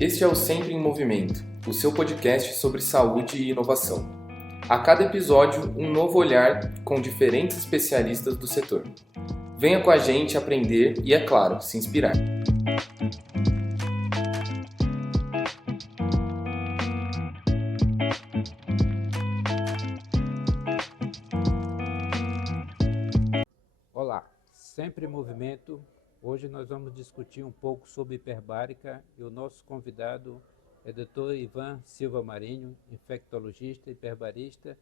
Este é o Sempre em Movimento, o seu podcast sobre saúde e inovação. A cada episódio, um novo olhar com diferentes especialistas do setor. Venha com a gente aprender e, é claro, se inspirar. Olá, Sempre em Movimento. Hoje nós vamos discutir um pouco sobre hiperbárica e o nosso convidado é Dr. Ivan Silva Marinho, infectologista, hiperbarista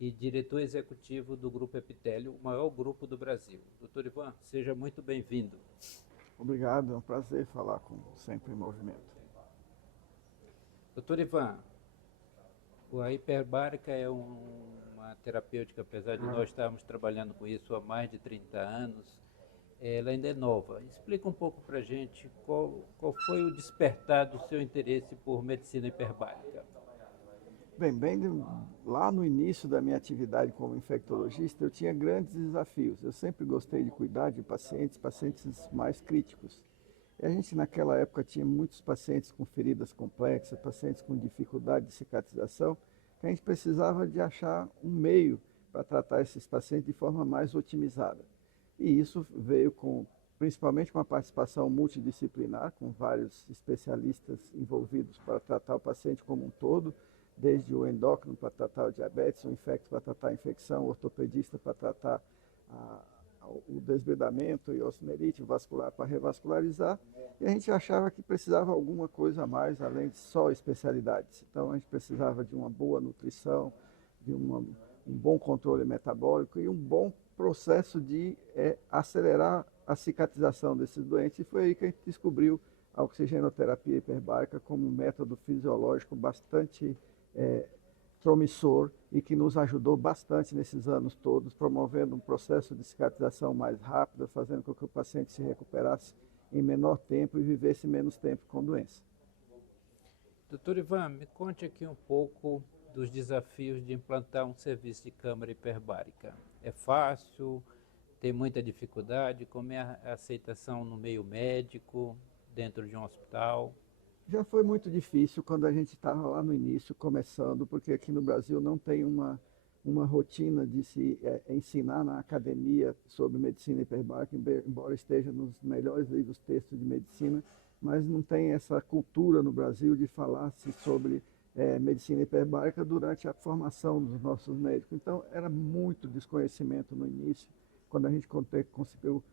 e diretor executivo do Grupo Epitélio, o maior grupo do Brasil. Dr. Ivan, seja muito bem-vindo. Obrigado, é um prazer falar com Sempre em Movimento. Dr. Ivan, a hiperbárica é uma terapêutica, apesar de nós estarmos trabalhando com isso há mais de 30 anos, ela ainda é nova. Explica um pouco para a gente qual foi o despertar do seu interesse por medicina hiperbárica. Lá no início da minha atividade como infectologista, eu tinha grandes desafios. Eu sempre gostei de cuidar de pacientes mais críticos. E a gente naquela época tinha muitos pacientes com feridas complexas, pacientes com dificuldade de cicatrização, que a gente precisava de achar um meio para tratar esses pacientes de forma mais otimizada. E isso veio principalmente com a participação multidisciplinar, com vários especialistas envolvidos para tratar o paciente como um todo, desde o endócrino para tratar o diabetes, o infecto para tratar a infecção, o ortopedista para tratar o desbridamento e osteomerite, o vascular para revascularizar, e a gente achava que precisava alguma coisa a mais, além de só especialidades. Então a gente precisava de uma boa nutrição, de um bom controle metabólico e um bom processo de acelerar a cicatrização desses doentes, e foi aí que a gente descobriu a oxigenoterapia hiperbárica como um método fisiológico bastante promissor e que nos ajudou bastante nesses anos todos, promovendo um processo de cicatrização mais rápido, fazendo com que o paciente se recuperasse em menor tempo e vivesse menos tempo com doença. Doutor Ivan, me conte aqui um pouco dos desafios de implantar um serviço de câmara hiperbárica. É fácil? Tem muita dificuldade? Como é a aceitação no meio médico, dentro de um hospital? Já foi muito difícil quando a gente estava lá no início, começando, porque aqui no Brasil não tem uma rotina de se ensinar na academia sobre medicina hiperbárica, embora esteja nos melhores livros textos de medicina, mas não tem essa cultura no Brasil de falar-se sobre medicina hiperbárica durante a formação dos nossos médicos. Então, era muito desconhecimento no início, quando a gente conseguiu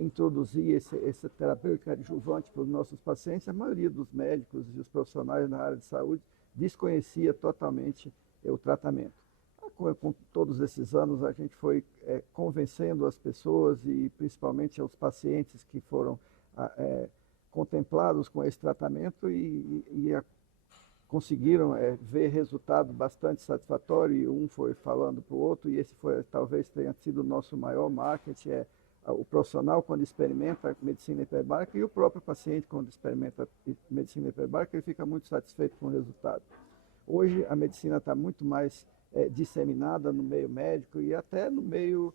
introduzir esse terapêutica adjuvante para os nossos pacientes. A maioria dos médicos e os profissionais na área de saúde desconhecia totalmente o tratamento. Com todos esses anos, a gente foi convencendo as pessoas e principalmente os pacientes que foram contemplados com esse tratamento e conseguiram ver resultado bastante satisfatório, e um foi falando para o outro, e esse talvez tenha sido o nosso maior marketing, o profissional quando experimenta medicina hiperbárica e o próprio paciente quando experimenta medicina hiperbárica, ele fica muito satisfeito com o resultado. Hoje a medicina está muito mais disseminada no meio médico e até no meio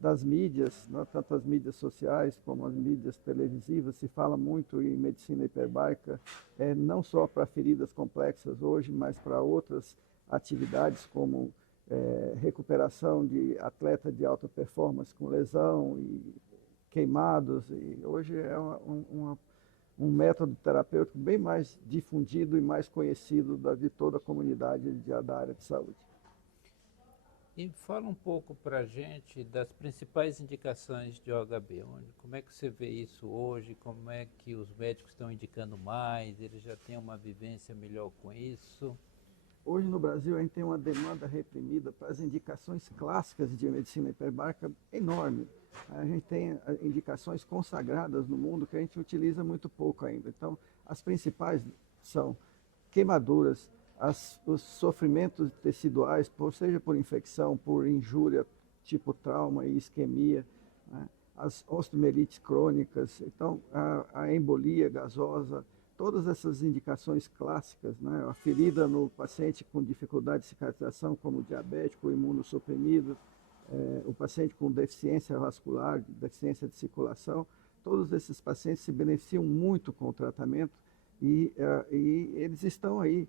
das mídias, não tanto as mídias sociais como as mídias televisivas. Se fala muito em medicina hiperbárica, não só para feridas complexas hoje, mas para outras atividades como recuperação de atleta de alta performance com lesão e queimados. E hoje é um método terapêutico bem mais difundido e mais conhecido de toda a comunidade da área de saúde. E fala um pouco para a gente das principais indicações de OHB. Como é que você vê isso hoje? Como é que os médicos estão indicando mais? Eles já têm uma vivência melhor com isso? Hoje no Brasil a gente tem uma demanda reprimida para as indicações clássicas de medicina hiperbárica enorme. A gente tem indicações consagradas no mundo que a gente utiliza muito pouco ainda. Então, as principais são queimaduras, os sofrimentos teciduais, seja por infecção, por injúria, tipo trauma e isquemia, né? As osteomelites crônicas, então a embolia gasosa, todas essas indicações clássicas, né? A ferida no paciente com dificuldade de cicatrização, como o diabético, o imunossuprimido, o paciente com deficiência vascular, deficiência de circulação, todos esses pacientes se beneficiam muito com o tratamento E eles estão aí,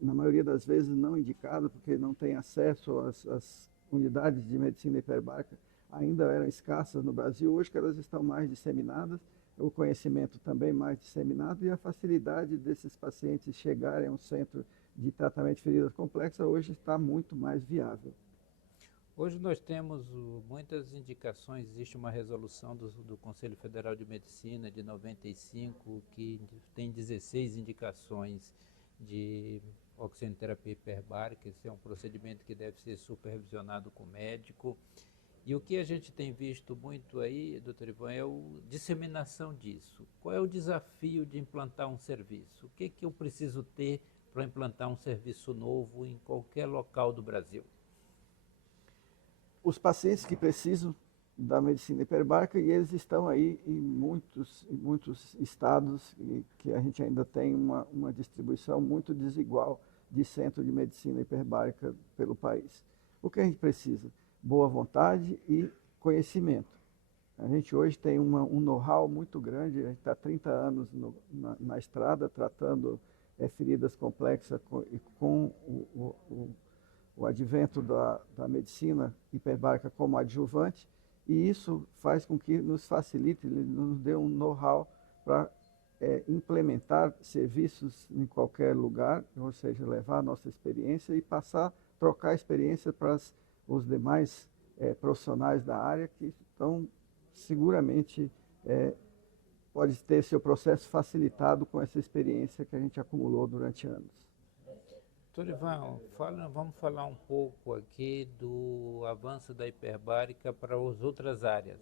na maioria das vezes não indicados, porque não têm acesso às unidades de medicina hiperbárica, ainda eram escassas no Brasil, hoje que elas estão mais disseminadas, o conhecimento também mais disseminado e a facilidade desses pacientes chegarem a um centro de tratamento de feridas complexas hoje está muito mais viável. Hoje nós temos muitas indicações, existe uma resolução do Conselho Federal de Medicina de 95 que tem 16 indicações de oxigenoterapia hiperbárica. Esse é um procedimento que deve ser supervisionado com o médico. E o que a gente tem visto muito aí, doutor Ivan, é a disseminação disso. Qual é o desafio de implantar um serviço? O que eu preciso ter para implantar um serviço novo em qualquer local do Brasil? Os pacientes que precisam da medicina hiperbárica, e eles estão aí em muitos estados, e que a gente ainda tem uma distribuição muito desigual de centro de medicina hiperbárica pelo país. O que a gente precisa? Boa vontade e conhecimento. A gente hoje tem um know-how muito grande, a gente está há 30 anos na estrada tratando feridas complexas com o advento da medicina hiperbárica como adjuvante, e isso faz com que nos facilite, nos dê um know-how para implementar serviços em qualquer lugar, ou seja, levar a nossa experiência e trocar a experiência para os demais profissionais da área que estão seguramente pode ter seu processo facilitado com essa experiência que a gente acumulou durante anos. Doutor Ivan, vamos falar um pouco aqui do avanço da hiperbárica para as outras áreas.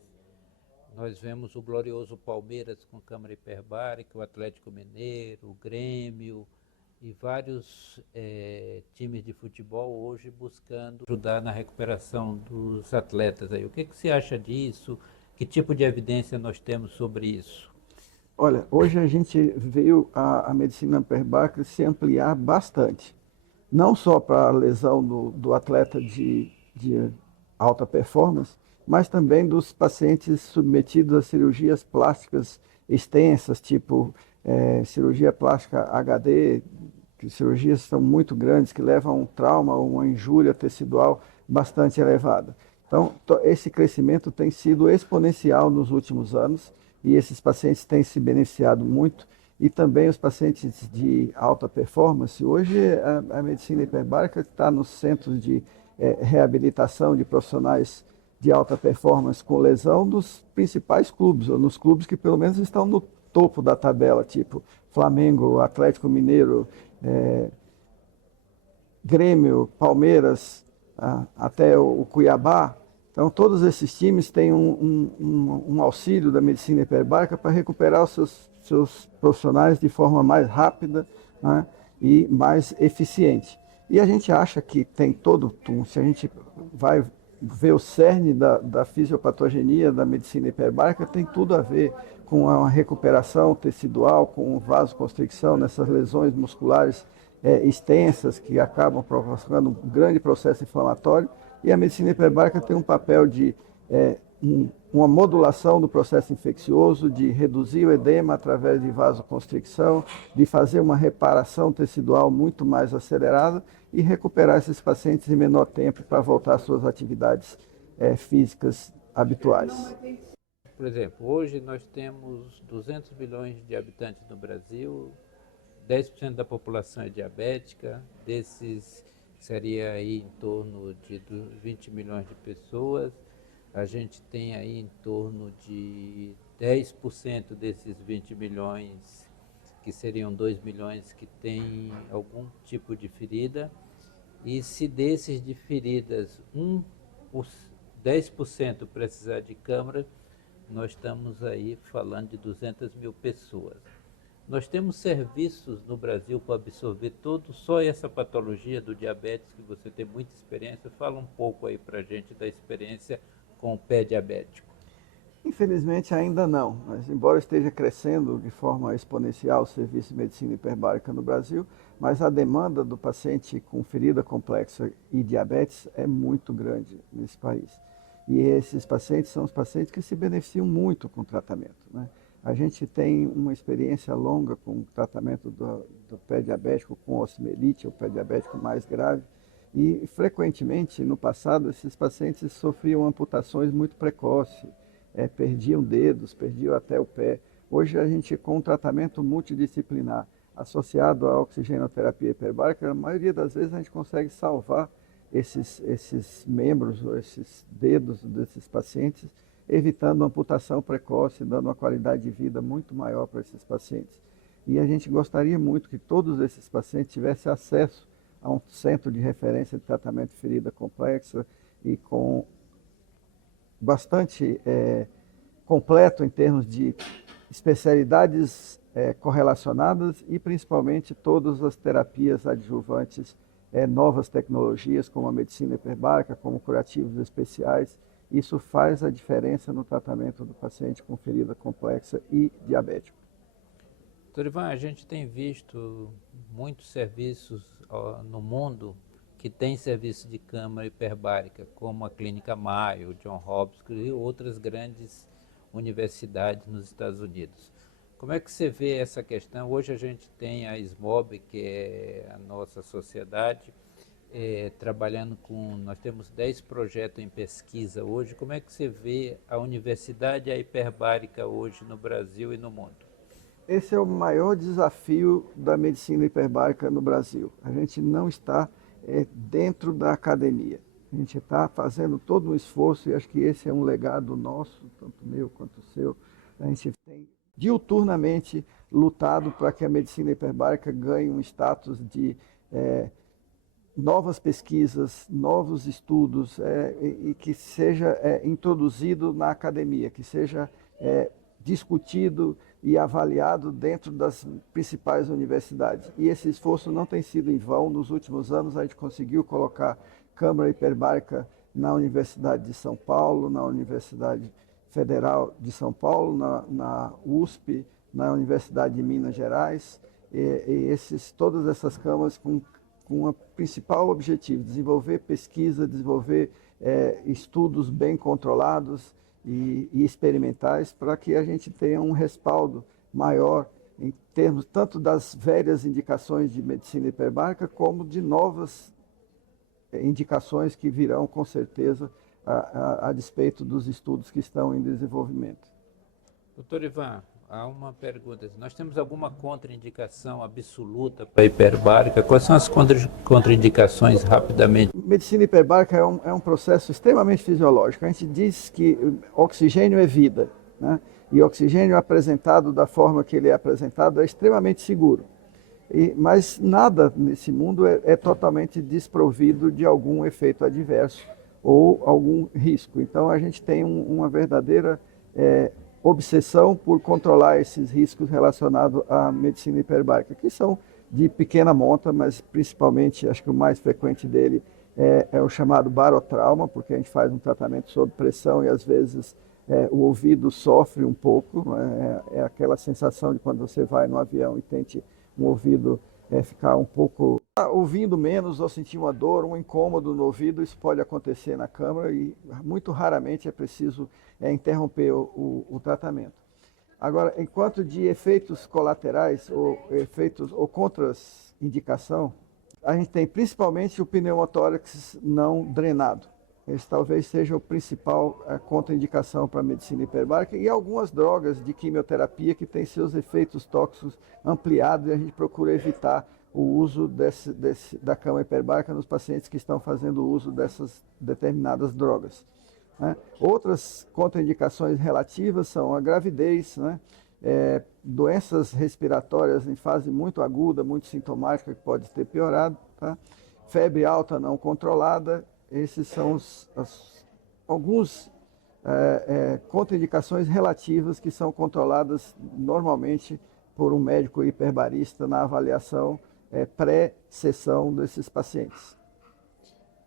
Nós vemos o glorioso Palmeiras com câmara hiperbárica, o Atlético Mineiro, o Grêmio e vários times de futebol hoje buscando ajudar na recuperação dos atletas. Aí. O que você acha disso? Que tipo de evidência nós temos sobre isso? Olha, hoje a gente veio a medicina hiperbárica se ampliar bastante. Não só para a lesão do atleta de alta performance, mas também dos pacientes submetidos a cirurgias plásticas extensas, tipo cirurgia plástica HD, que cirurgias são muito grandes, que levam a um trauma ou uma injúria tecidual bastante elevada. Então, esse crescimento tem sido exponencial nos últimos anos e esses pacientes têm se beneficiado muito. E também os pacientes de alta performance. Hoje a medicina hiperbárica está nos centros de reabilitação de profissionais de alta performance com lesão dos principais clubes, ou nos clubes que pelo menos estão no topo da tabela, tipo Flamengo, Atlético Mineiro, Grêmio, Palmeiras, até o Cuiabá. Então todos esses times têm um auxílio da medicina hiperbárica para recuperar os seus profissionais de forma mais rápida, né, e mais eficiente. E a gente acha que tem todo, se a gente vai ver o cerne da fisiopatogenia da medicina hiperbárica, tem tudo a ver com a recuperação tecidual, com vasoconstricção nessas lesões musculares extensas que acabam provocando um grande processo inflamatório, e a medicina hiperbárica tem um papel de uma modulação do processo infeccioso, de reduzir o edema através de vasoconstricção, de fazer uma reparação tecidual muito mais acelerada e recuperar esses pacientes em menor tempo para voltar às suas atividades físicas habituais. Por exemplo, hoje nós temos 200 milhões de habitantes no Brasil, 10% da população é diabética, desses seria aí em torno de 20 milhões de pessoas. A gente tem aí em torno de 10% desses 20 milhões, que seriam 2 milhões, que têm algum tipo de ferida. E se desses de feridas 10% precisar de câmara, nós estamos aí falando de 200 mil pessoas. Nós temos serviços no Brasil para absorver só essa patologia do diabetes, que você tem muita experiência. Fala um pouco aí para a gente da experiência com o pé diabético. Infelizmente ainda não, mas embora esteja crescendo de forma exponencial o serviço de medicina hiperbárica no Brasil, mas a demanda do paciente com ferida complexa e diabetes é muito grande nesse país. E esses pacientes são os pacientes que se beneficiam muito com o tratamento, né? A gente tem uma experiência longa com o tratamento do pé diabético com osteomielite, o pé diabético mais grave, e frequentemente no passado esses pacientes sofriam amputações muito precoces, perdiam dedos, perdiam até o pé. Hoje a gente, com um tratamento multidisciplinar associado à oxigenoterapia hiperbárica, a maioria das vezes a gente consegue salvar esses membros, ou esses dedos desses pacientes, evitando amputação precoce, dando uma qualidade de vida muito maior para esses pacientes. E a gente gostaria muito que todos esses pacientes tivessem acesso a um centro de referência de tratamento de ferida complexa e com bastante completo em termos de especialidades correlacionadas e principalmente todas as terapias adjuvantes, novas tecnologias como a medicina hiperbárica, como curativos especiais. Isso faz a diferença no tratamento do paciente com ferida complexa e diabético. Doutor Ivan, a gente tem visto muitos serviços no mundo que tem serviço de câmara hiperbárica, como a Clínica Mayo, John Hopkins e outras grandes universidades nos Estados Unidos. Como é que você vê essa questão? Hoje a gente tem a SMOB, que é a nossa sociedade, trabalhando com... Nós temos 10 projetos em pesquisa hoje. Como é que você vê a universidade e a hiperbárica hoje no Brasil e no mundo? Esse é o maior desafio da medicina hiperbárica no Brasil. A gente não está dentro da academia. A gente está fazendo todo um esforço e acho que esse é um legado nosso, tanto meu quanto seu. A gente tem diuturnamente lutado para que a medicina hiperbárica ganhe um status de novas pesquisas, novos estudos e que seja introduzido na academia, que seja discutido e avaliado dentro das principais universidades. E esse esforço não tem sido em vão. Nos últimos anos a gente conseguiu colocar câmara hiperbárica na Universidade de São Paulo, na Universidade Federal de São Paulo, na USP, na Universidade de Minas Gerais, todas essas câmaras com o principal objetivo, desenvolver pesquisa, desenvolver estudos bem controlados e experimentais para que a gente tenha um respaldo maior em termos tanto das velhas indicações de medicina hiperbárica como de novas indicações que virão com certeza a despeito dos estudos que estão em desenvolvimento. Doutor Ivan, há uma pergunta. Nós temos alguma contraindicação absoluta para a hiperbárica? Quais são as contraindicações, rapidamente? Medicina hiperbárica é um processo extremamente fisiológico. A gente diz que oxigênio é vida, né? E oxigênio apresentado da forma que ele é apresentado é extremamente seguro. Mas nada nesse mundo é totalmente desprovido de algum efeito adverso ou algum risco. Então a gente tem uma verdadeira obsessão por controlar esses riscos relacionados à medicina hiperbárica, que são de pequena monta, mas principalmente, acho que o mais frequente dele é o chamado barotrauma, porque a gente faz um tratamento sob pressão e às vezes o ouvido sofre um pouco, é aquela sensação de quando você vai no avião e tente um ouvido ficar um pouco ouvindo menos ou sentir uma dor, um incômodo no ouvido. Isso pode acontecer na câmara e muito raramente é preciso interromper o tratamento. Agora, enquanto de efeitos colaterais ou contraindicação, a gente tem principalmente o pneumotórax não drenado. Esse talvez seja o principal contraindicação para a medicina hiperbárica e algumas drogas de quimioterapia que têm seus efeitos tóxicos ampliados e a gente procura evitar o uso da cama hiperbárica nos pacientes que estão fazendo uso dessas determinadas drogas, né? Outras contraindicações relativas são a gravidez, né? Doenças respiratórias em fase muito aguda, muito sintomática, que pode ter piorado, tá? Febre alta não controlada. Esses são alguns contraindicações relativas que são controladas normalmente por um médico hiperbarista na avaliação pré-sessão desses pacientes.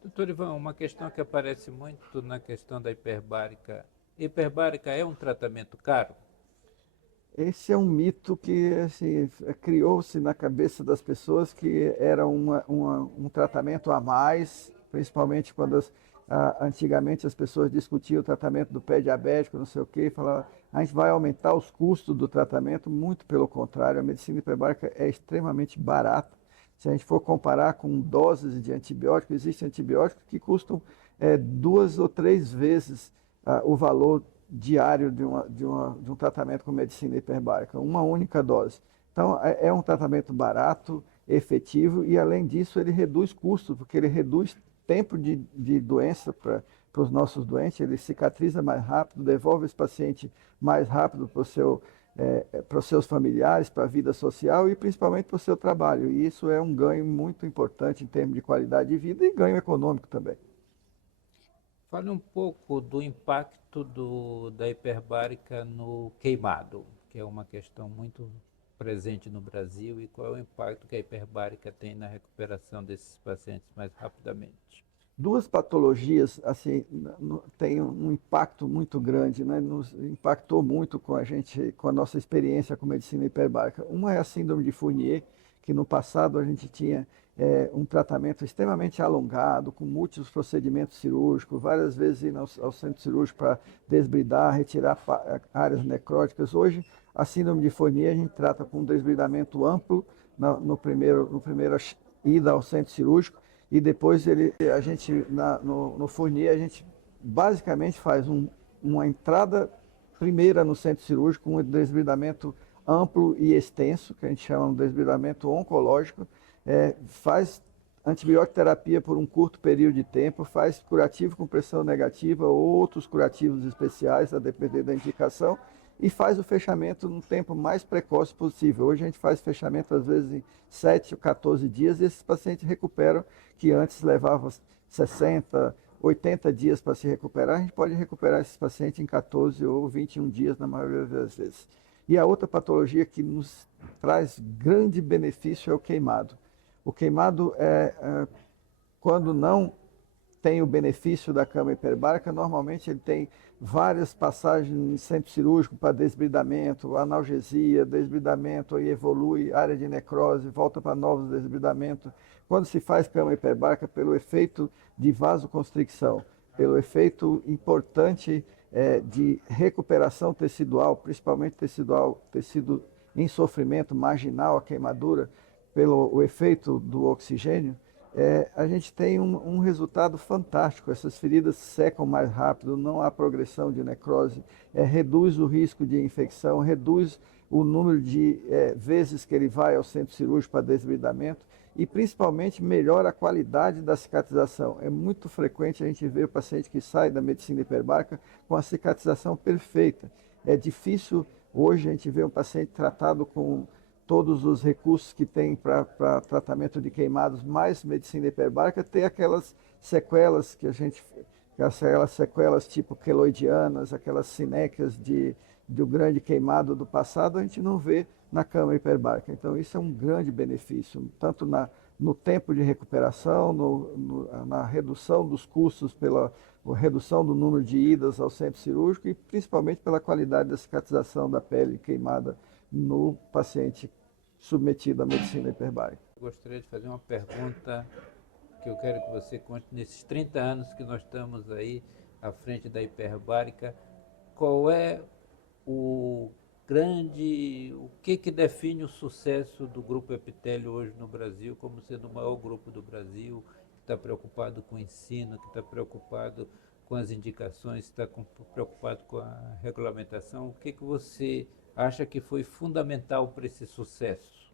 Doutor Ivan, uma questão que aparece muito na questão da hiperbárica. Hiperbárica é um tratamento caro? Esse é um mito que assim, criou-se na cabeça das pessoas que era um tratamento a mais, principalmente quando Antigamente as pessoas discutiam o tratamento do pé diabético, não sei o quê, falavam, a gente vai aumentar os custos do tratamento, muito pelo contrário, a medicina hiperbárica é extremamente barata. Se a gente for comparar com doses de antibiótico, existem antibióticos que custam 2 ou 3 vezes o valor diário de um tratamento com medicina hiperbárica, uma única dose. Então, é um tratamento barato, efetivo e, além disso, ele reduz custos, porque ele reduz tempo de doença para os nossos doentes, ele cicatriza mais rápido, devolve esse paciente mais rápido para os seus familiares, para a vida social e principalmente para o seu trabalho. E isso é um ganho muito importante em termos de qualidade de vida e ganho econômico também. Fale um pouco do impacto da hiperbárica no queimado, que é uma questão muito presente no Brasil, e qual é o impacto que a hiperbárica tem na recuperação desses pacientes mais rapidamente. Duas patologias assim têm um impacto muito grande, né? Nos impactou muito com a gente, com a nossa experiência com medicina hiperbárica. Uma é a síndrome de Fournier, que no passado a gente tinha um tratamento extremamente alongado, com múltiplos procedimentos cirúrgicos, várias vezes ir ao centro cirúrgico para desbridar, retirar áreas necróticas. Hoje, a síndrome de Fournier a gente trata com um desbridamento amplo no primeiro ida ao centro cirúrgico, e depois no Fournier a gente basicamente faz uma entrada primeira no centro cirúrgico, um desbridamento amplo e extenso, que a gente chama de desbridamento oncológico, faz antibiótico terapia por um curto período de tempo, faz curativo com pressão negativa ou outros curativos especiais, a depender da indicação, e faz o fechamento no tempo mais precoce possível. Hoje a gente faz fechamento às vezes em 7 ou 14 dias e esses pacientes recuperam, que antes levavam 60, 80 dias para se recuperar, a gente pode recuperar esses pacientes em 14 ou 21 dias na maioria das vezes. E a outra patologia que nos traz grande benefício é o queimado. O queimado quando não tem o benefício da cama hiperbárica, normalmente ele tem várias passagens em centro cirúrgico para desbridamento, analgesia, desbridamento, aí evolui, área de necrose, volta para novos desbridamentos. Quando se faz cama hiperbárica, pelo efeito de vasoconstricção, pelo efeito importante de recuperação tecidual, principalmente tecido em sofrimento marginal, a queimadura, pelo o efeito do oxigênio, a gente tem um resultado fantástico. Essas feridas secam mais rápido, não há progressão de necrose, reduz o risco de infecção, reduz o número de vezes que ele vai ao centro cirúrgico para desbridamento e principalmente melhora a qualidade da cicatrização. É muito frequente a gente ver o paciente que sai da medicina hiperbárica com a cicatrização perfeita. É difícil hoje a gente ver um paciente tratado com todos os recursos que tem para tratamento de queimados, mais medicina hiperbárica, ter aquelas sequelas aquelas sequelas tipo queloidianas, aquelas sinéquias do grande queimado do passado, a gente não vê na cama hiperbárica. Então isso é um grande benefício, tanto no tempo de recuperação, na redução dos custos, pela redução do número de idas ao centro cirúrgico e principalmente pela qualidade da cicatrização da pele queimada no paciente submetido à medicina hiperbárica. Gostaria de fazer uma pergunta que eu quero que você conte. Nesses 30 anos que nós estamos aí à frente da hiperbárica, qual é o que define o sucesso do Grupo Epitélio hoje no Brasil, como sendo o maior grupo do Brasil, que está preocupado com o ensino, que está preocupado com as indicações, está preocupado com a regulamentação? O que você acha que foi fundamental para esse sucesso?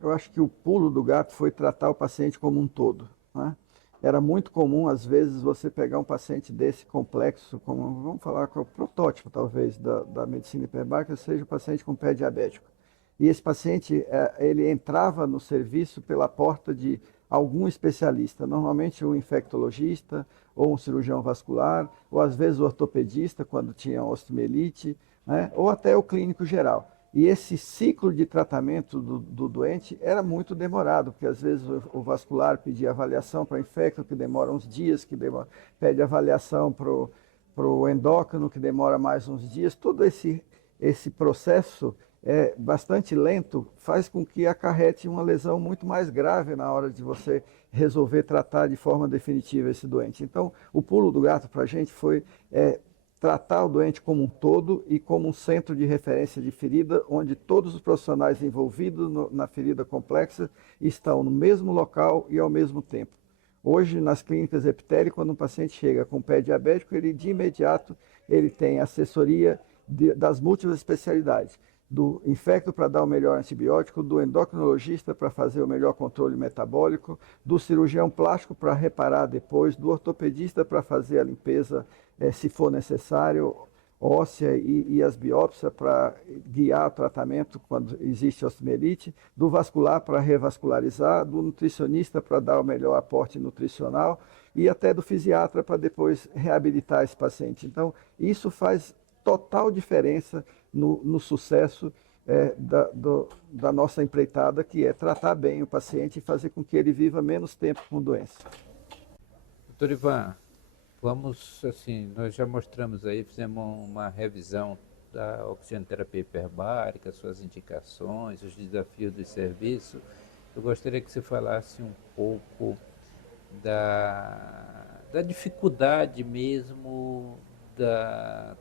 Eu acho que o pulo do gato foi tratar o paciente como um todo, né? Era muito comum, às vezes, você pegar um paciente desse complexo, como vamos falar com o protótipo, talvez, da medicina hiperbárica, seja o paciente com pé diabético. E esse paciente, ele entrava no serviço pela porta de algum especialista, normalmente um infectologista, ou um cirurgião vascular, ou às vezes o ortopedista, quando tinha osteomielite, né? Ou até o clínico geral. E esse ciclo de tratamento do doente era muito demorado, porque às vezes o vascular pedia avaliação para infecto, que demora uns dias, pede avaliação para o endócrino, que demora mais uns dias. Todo esse processo bastante lento, faz com que acarrete uma lesão muito mais grave na hora de você resolver tratar de forma definitiva esse doente. Então, o pulo do gato para a gente foi tratar o doente como um todo e como um centro de referência de ferida, onde todos os profissionais envolvidos na ferida complexa estão no mesmo local e ao mesmo tempo. Hoje, nas clínicas Epiteli, quando um paciente chega com pé diabético, ele de imediato ele tem assessoria das múltiplas especialidades, do infecto para dar o melhor antibiótico, do endocrinologista para fazer o melhor controle metabólico, do cirurgião plástico para reparar depois, do ortopedista para fazer a limpeza, se for necessário, óssea e as biópsias para guiar o tratamento quando existe osteomielite, do vascular para revascularizar, do nutricionista para dar o melhor aporte nutricional e até do fisiatra para depois reabilitar esse paciente. Então, isso faz total diferença no sucesso da nossa empreitada, que é tratar bem o paciente e fazer com que ele viva menos tempo com doença. Doutor Ivan, vamos, assim, nós já mostramos aí, fizemos uma revisão da oxigenoterapia hiperbárica, suas indicações, os desafios do serviço. Eu gostaria que você falasse um pouco da dificuldade mesmo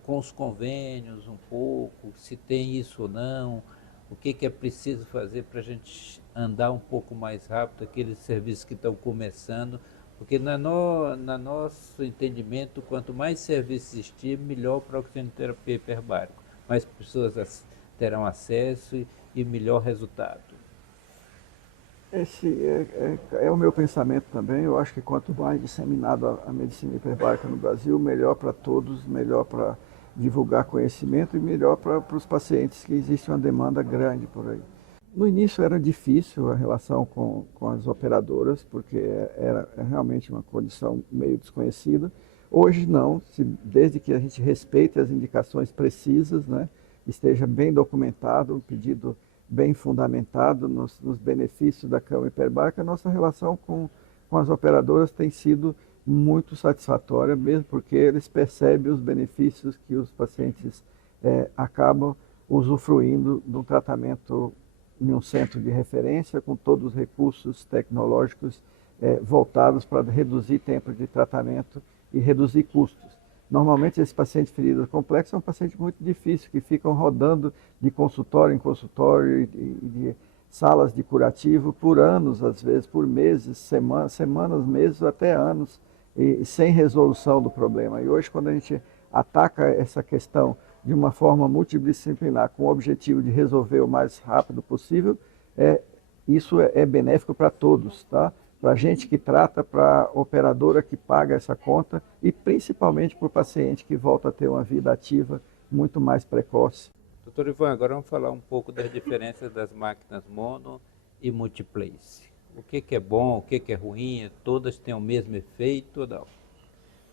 com os convênios, um pouco, se tem isso ou não, o que é preciso fazer para a gente andar um pouco mais rápido, aqueles serviços que estão começando, porque no nosso entendimento, quanto mais serviço existir, melhor para a oxigenoterapia hiperbárica, mais pessoas terão acesso e melhor resultado. Esse é o meu pensamento também. Eu acho que quanto mais disseminado a medicina hiperbárica no Brasil, melhor para todos, melhor para divulgar conhecimento e melhor para os pacientes, que existe uma demanda grande por aí. No início era difícil a relação com as operadoras, porque era realmente uma condição meio desconhecida. Hoje não, desde que a gente respeite as indicações precisas, né, esteja bem documentado, um pedido bem fundamentado nos benefícios da cama hiperbárica, a nossa relação com as operadoras tem sido muito satisfatória, mesmo porque eles percebem os benefícios que os pacientes acabam usufruindo do tratamento em um centro de referência, com todos os recursos tecnológicos voltados para reduzir tempo de tratamento e reduzir custos. Normalmente, esse paciente ferida complexa é um paciente muito difícil, que ficam rodando de consultório em consultório e de salas de curativo por anos, às vezes, por meses, semanas, meses, até anos, e sem resolução do problema. E hoje, quando a gente ataca essa questão de uma forma multidisciplinar, com o objetivo de resolver o mais rápido possível, isso é benéfico para todos, tá? Para a gente que trata, para a operadora que paga essa conta e principalmente para o paciente que volta a ter uma vida ativa muito mais precoce. Doutor Ivan, agora vamos falar um pouco das diferenças das máquinas mono e multiplace. O que é bom, o que é ruim, todas têm o mesmo efeito ou não?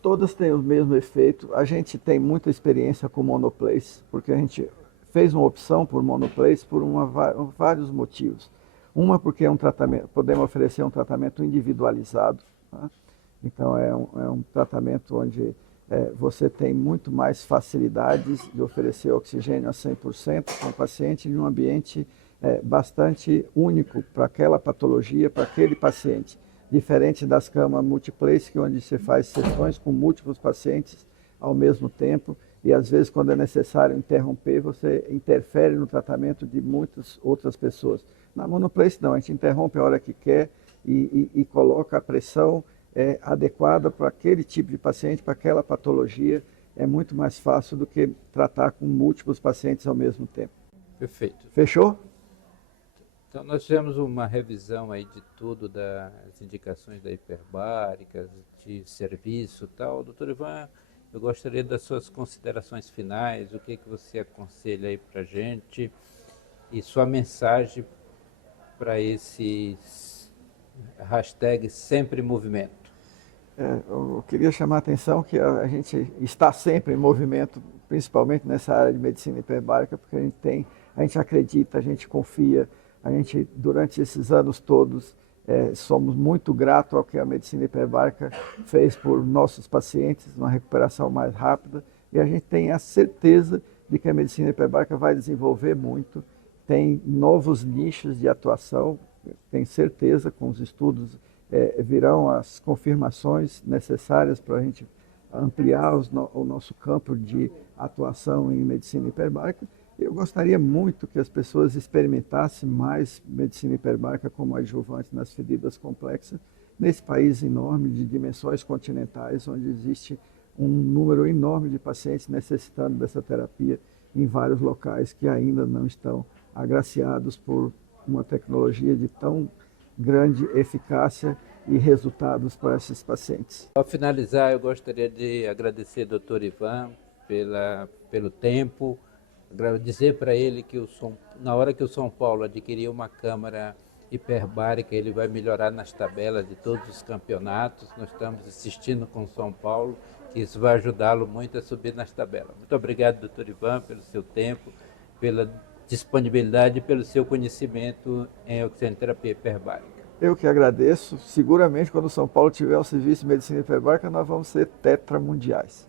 Todas têm o mesmo efeito. A gente tem muita experiência com monoplace, porque a gente fez uma opção por monoplace por vários motivos. Uma, porque é um tratamento, podemos oferecer um tratamento individualizado, tá? Então é um tratamento onde você tem muito mais facilidades de oferecer oxigênio a 100% para o paciente em um ambiente bastante único para aquela patologia, para aquele paciente. Diferente das camas multiplace, onde você faz sessões com múltiplos pacientes ao mesmo tempo e às vezes, quando é necessário interromper, você interfere no tratamento de muitas outras pessoas. Na monoplace não, a gente interrompe a hora que quer e coloca a pressão adequada para aquele tipo de paciente, para aquela patologia. É muito mais fácil do que tratar com múltiplos pacientes ao mesmo tempo. Perfeito. Fechou? Então nós fizemos uma revisão aí de tudo, das indicações da hiperbárica, de serviço e tal. Doutor Ivan, eu gostaria das suas considerações finais, o que você aconselha aí para a gente e sua mensagem para esses hashtag sempre em movimento. Eu queria chamar a atenção que a gente está sempre em movimento, principalmente nessa área de medicina hiperbárica, porque a gente acredita, a gente confia, a gente, durante esses anos todos, somos muito gratos ao que a medicina hiperbárica fez por nossos pacientes, uma recuperação mais rápida, e a gente tem a certeza de que a medicina hiperbárica vai desenvolver muito tem novos nichos de atuação, tenho certeza, com os estudos virão as confirmações necessárias para a gente ampliar o nosso campo de atuação em medicina hiperbárica. Eu gostaria muito que as pessoas experimentassem mais medicina hiperbárica como adjuvante nas feridas complexas, nesse país enorme de dimensões continentais, onde existe um número enorme de pacientes necessitando dessa terapia em vários locais que ainda não estão agraciados por uma tecnologia de tão grande eficácia e resultados para esses pacientes. Ao finalizar, eu gostaria de agradecer ao Dr. Ivan pelo tempo, dizer para ele que na hora que o São Paulo adquirir uma câmara hiperbárica, ele vai melhorar nas tabelas de todos os campeonatos. Nós estamos assistindo com o São Paulo, que isso vai ajudá-lo muito a subir nas tabelas. Muito obrigado, Dr. Ivan, pelo seu tempo, pela disponibilidade e pelo seu conhecimento em oxigenoterapia hiperbárica. Eu que agradeço. Seguramente, quando o São Paulo tiver o serviço de medicina hiperbárica, nós vamos ser tetramundiais.